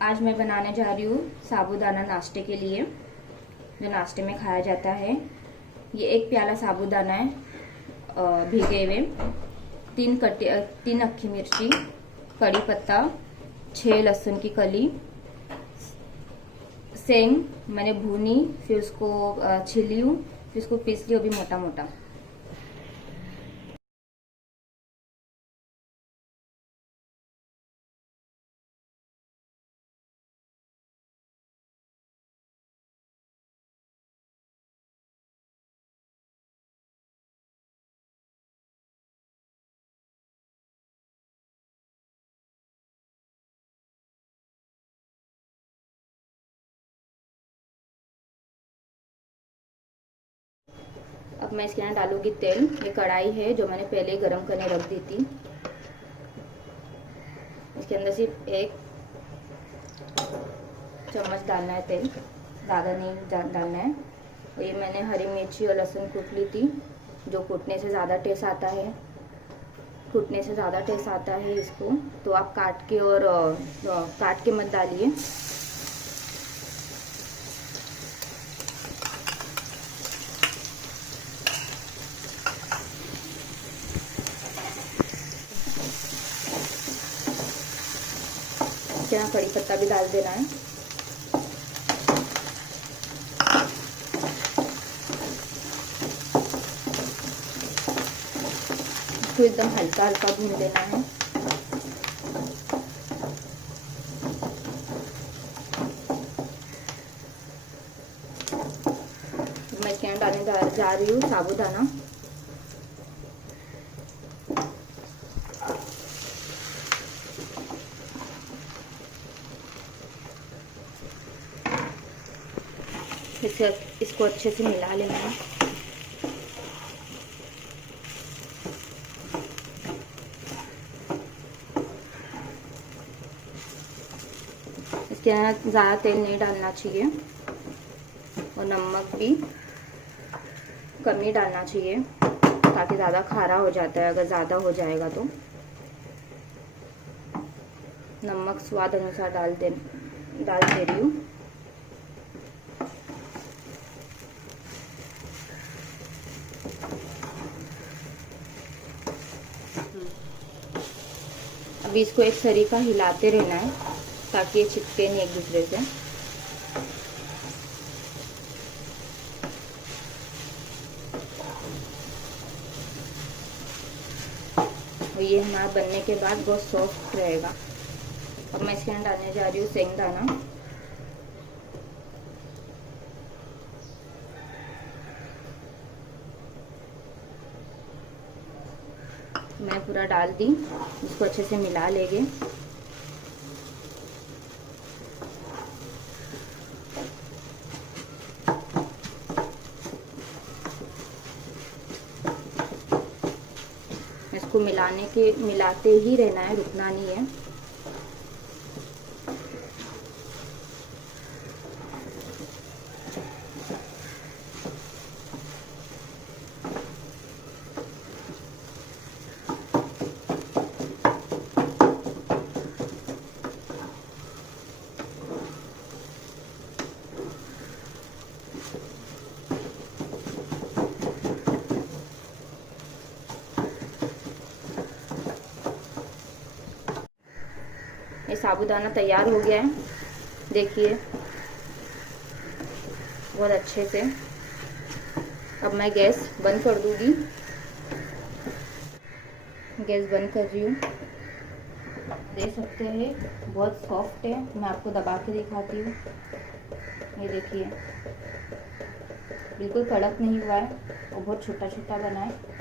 आज मैं बनाने जा रही हूँ साबूदाना नाश्ते के लिए, जो नाश्ते में खाया जाता है। ये 1 प्याला साबूदाना है भीगे हुए, 3 अक्खी मिर्ची, कड़ी पत्ता, 6 लहसुन की कली, सेंग मैंने भूनी, फिर उसको छिली हूँ, फिर उसको पीस ली अभी मोटा मोटा। अब मैं इसके अंदर डालूंगी तेल। ये कढ़ाई है जो मैंने पहले ही गरम करने रख दी थी। इसके अंदर सिर्फ 1 चम्मच डालना है तेल, ज़्यादा नहीं डालना है। और ये मैंने हरी मिर्ची और लहसुन कूट ली थी, जो कूटने से ज़्यादा टेस्ट आता है। इसको तो आप काट के मत डालिए। यहाँ कड़ी पत्ता भी डाल देना है। इसको एकदम हल्का हल्का भून लेना है। मैं इसके अंदर डालने जा रही हूँ साबूदाना। इसको अच्छे से मिला लेना है। इसके अंदर ज़्यादा तेल नहीं डालना चाहिए और नमक भी कम ही डालना चाहिए, ताकि ज़्यादा खारा हो जाता है अगर ज़्यादा हो जाएगा तो। नमक स्वाद अनुसार डाल दे रही हूँ। अभी इसको एक तरीका हिलाते रहना है ताकि ये चिपके नहीं एक दूसरे से। और ये हमारा बनने के बाद बहुत सॉफ्ट रहेगा। अब मैं इसके अंदर डालने जा रही हूँ सेंगदाना। मैं पूरा डाल दी, इसको अच्छे से मिला लेंगे। इसको मिलाते ही रहना है, रुकना नहीं है। ये साबूदाना तैयार हो गया है, देखिए बहुत अच्छे से। अब मैं गैस बंद कर दूंगी। गैस बंद कर रही हूँ। देख सकते हैं बहुत सॉफ्ट है। मैं आपको दबा के दिखाती हूँ। ये देखिए बिल्कुल कड़क नहीं हुआ है और बहुत छोटा छोटा बना है।